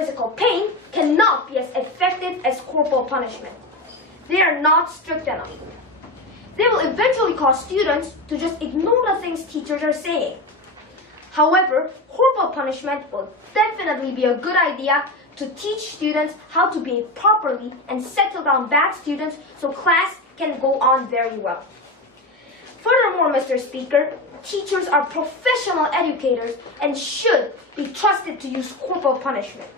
physical pain cannot be as effective as corporal punishment. They are not strict enough. They will eventually cause students to just ignore the things teachers are saying. However, corporal punishment will definitely be a good idea to teach students how to behave properly and settle down bad students so class can go on very well. Furthermore, Mr. Speaker, teachers are professional educators and should be trusted to use corporal punishment.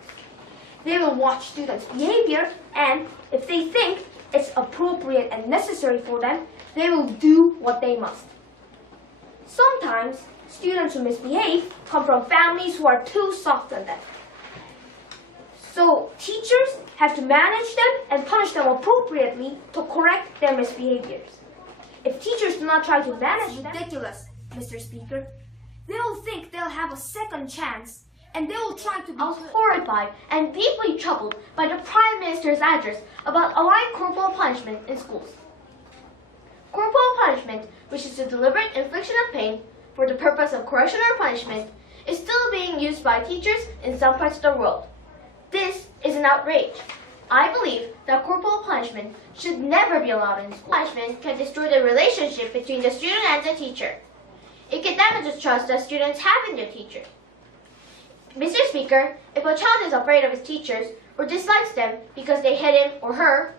They will watch students' behavior, and if they think it's appropriate and necessary for them, they will do what they must. Sometimes, students who misbehave come from families who are too soft on them. So, teachers have to manage them and punish them appropriately to correct their misbehaviors. If teachers do not try to manage them, ridiculous, Mr. Speaker. They will think they'll have a second chance, and they will try to be... I was horrified and deeply troubled by the Prime Minister's address about allowing corporal punishment in schools. Corporal punishment, which is the deliberate infliction of pain for the purpose of correction or punishment, is still being used by teachers in some parts of the world. This is an outrage. I believe that corporal punishment should never be allowed in school. Punishment can destroy the relationship between the student and the teacher. It can damage the trust that students have in their teacher. Mr. Speaker, if a child is afraid of his teachers or dislikes them because they hit him or her,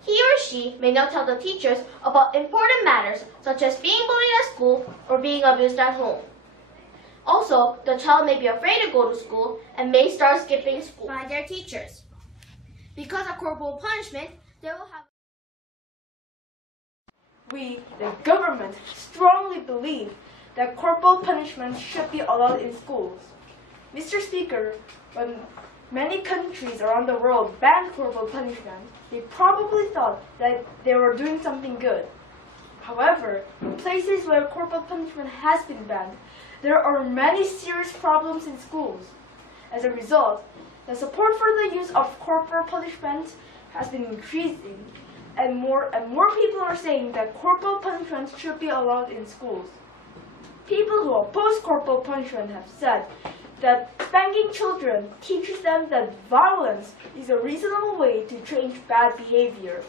he or she may not tell the teachers about important matters such as being bullied at school or being abused at home. Also, the child may be afraid to go to school and may start skipping school by their teachers. Because of corporal punishment, they will have... We, the government, strongly believe that corporal punishment should be allowed in schools. Mr. Speaker, when many countries around the world banned corporal punishment, they probably thought that they were doing something good. However, in places where corporal punishment has been banned, there are many serious problems in schools. As a result, the support for the use of corporal punishment has been increasing, and more people are saying that corporal punishment should be allowed in schools. People who oppose corporal punishment have said that spanking children teaches them that violence is a reasonable way to change bad behavior.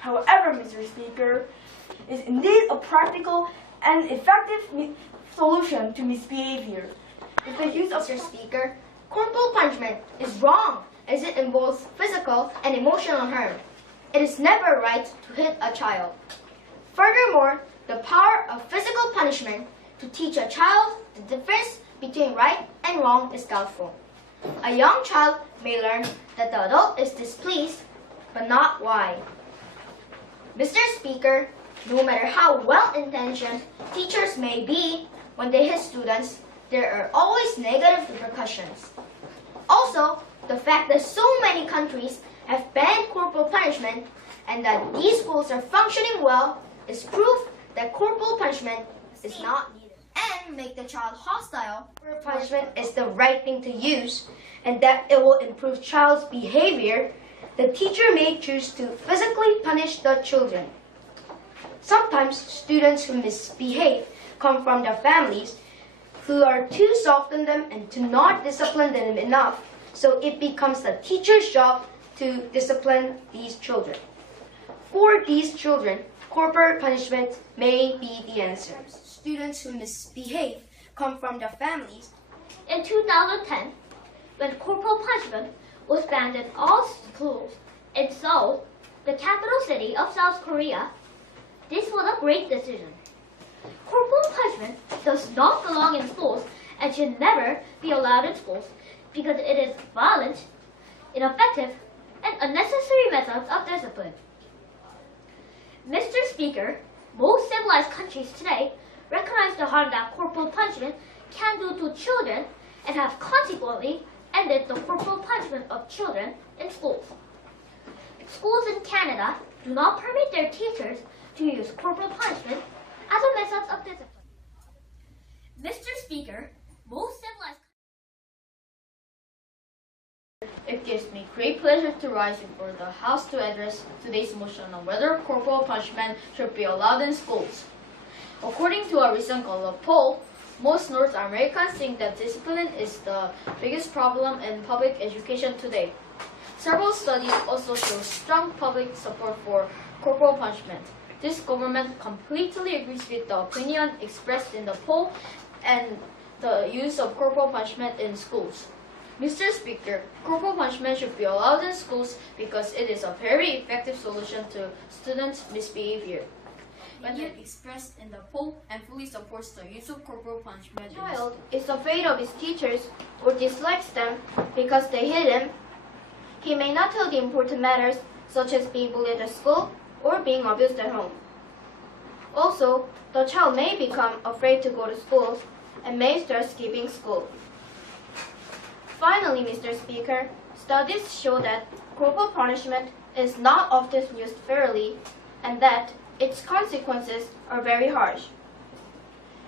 However, Mr. Speaker, it is indeed a practical and effective solution to misbehavior. With the use of Mr. Speaker, corporal punishment is wrong as it involves physical and emotional harm. It is never right to hit a child. Furthermore, the power of physical punishment to teach a child the difference between right and wrong is doubtful. A young child may learn that the adult is displeased, but not why. Mr. Speaker, no matter how well-intentioned teachers may be when they hit students, there are always negative repercussions. Also, the fact that so many countries have banned corporal punishment and that these schools are functioning well is proof that corporal punishment is not needed. And make the child hostile. Corporal punishment is the right thing to use and that it will improve child's behavior. The teacher may choose to physically punish the children. Sometimes students who misbehave come from their families who are too soft on them and do not discipline them enough, so it becomes the teacher's job to discipline these children. For these children, corporal punishment may be the answer. Students who misbehave come from their families. In 2010, when corporal punishment was banned in all schools in Seoul, the capital city of South Korea, this was a great decision. Corporal punishment does not belong in schools and should never be allowed in schools because it is violent, ineffective, and unnecessary methods of discipline. Mr. Speaker, most civilized countries today recognize the harm that corporal punishment can do to children and have consequently ended the corporal punishment of children in schools. Schools in Canada do not permit their teachers to use corporal punishment as a method of discipline. Mr. Speaker, most civilized... It gives me great pleasure to rise before the House to address today's motion on whether corporal punishment should be allowed in schools. According to a recent Gallup poll, Most North Americans think that discipline is the biggest problem in public education today. Several studies also show strong public support for corporal punishment. This government completely agrees with the opinion expressed in the poll and the use of corporal punishment in schools. Mr. Speaker, corporal punishment should be allowed in schools because it is a very effective solution to students' misbehavior. But yet expressed in the poll and fully supports the use of corporal punishment. A child is afraid of his teachers or dislikes them because they hit him. He may not tell the important matters such as being bullied at school or being abused at home. Also, the child may become afraid to go to school and may start skipping school. Finally, Mr. Speaker, studies show that corporal punishment is not often used fairly and that its consequences are very harsh.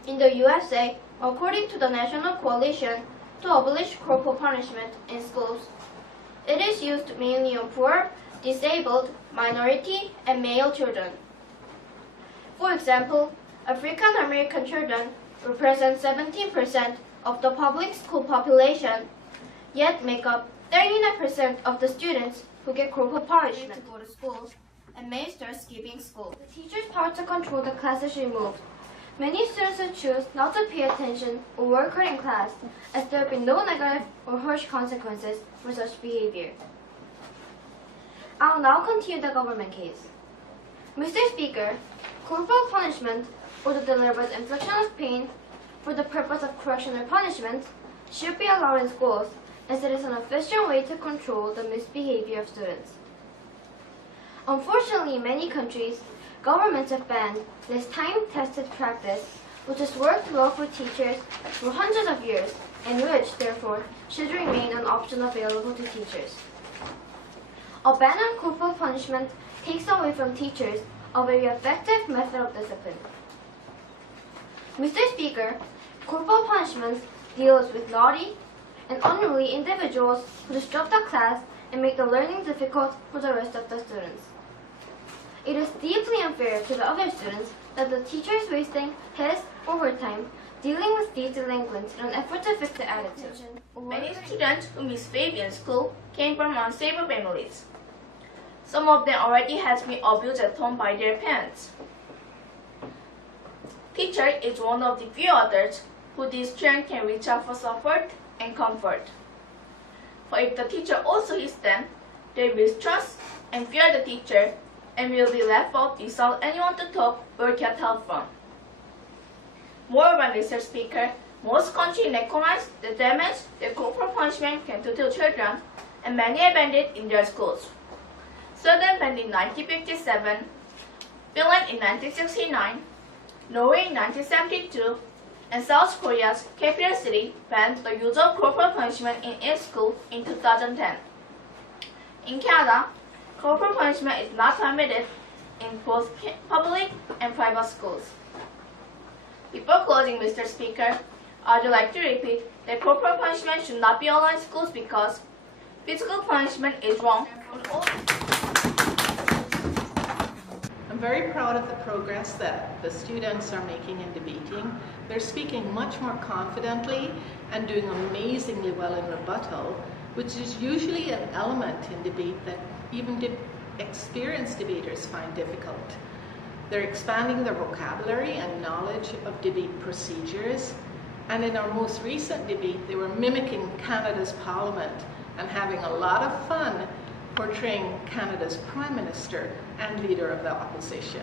In the USA, according to the National Coalition to Abolish Corporal Punishment in Schools, it is used mainly on poor, disabled, minority, and male children. For example, African American children represent 17% of the public school population, yet make up 39% of the students who get corporal punishment to go to school and may start skipping school. The teacher's power to control the class is removed. Many students will choose not to pay attention or work hard in class, as there will be no negative or harsh consequences for such behavior. I will now continue the government case. Mr. Speaker, corporal punishment, or the deliberate infliction of pain for the purpose of correction or punishment, should be allowed in schools, as it is an efficient way to control the misbehavior of students. Unfortunately, in many countries, governments have banned this time-tested practice, which has worked well for teachers for hundreds of years, and which, therefore, should remain an option available to teachers. A ban on corporal punishment takes away from teachers a very effective method of discipline. Mr. Speaker, corporal punishment deals with naughty and unruly individuals who disrupt the class and make the learning difficult for the rest of the students. It is deeply unfair to the other students that the teacher is wasting his or her time dealing with these delinquents in an effort to fix the attitude. Many students who misbehave in school came from unstable families. Some of them already has been abused at home by their parents. Teacher is one of the few adults who this children can reach out for support and comfort. For if the teacher also hits them, they will mistrust and fear the teacher and will be left out without anyone to talk or get help from. Moreover, Mr. Speaker, most countries recognize the damage that corporal punishment can do to children, and many have banned it in their schools. Sweden banned in 1957, Finland in 1969, Norway in 1972, and South Korea's capital city banned the use of corporal punishment in its school in 2010. In Canada, corporal punishment is not permitted in both public and private schools. Before closing, Mr. Speaker, I would like to repeat that corporal punishment should not be allowed in schools because physical punishment is wrong. I'm very proud of the progress that the students are making in debating. They're speaking much more confidently and doing amazingly well in rebuttal, which is usually an element in debate that even experienced debaters find difficult. They're expanding their vocabulary and knowledge of debate procedures, and in our most recent debate they were mimicking Canada's Parliament and having a lot of fun portraying Canada's Prime Minister and Leader of the Opposition.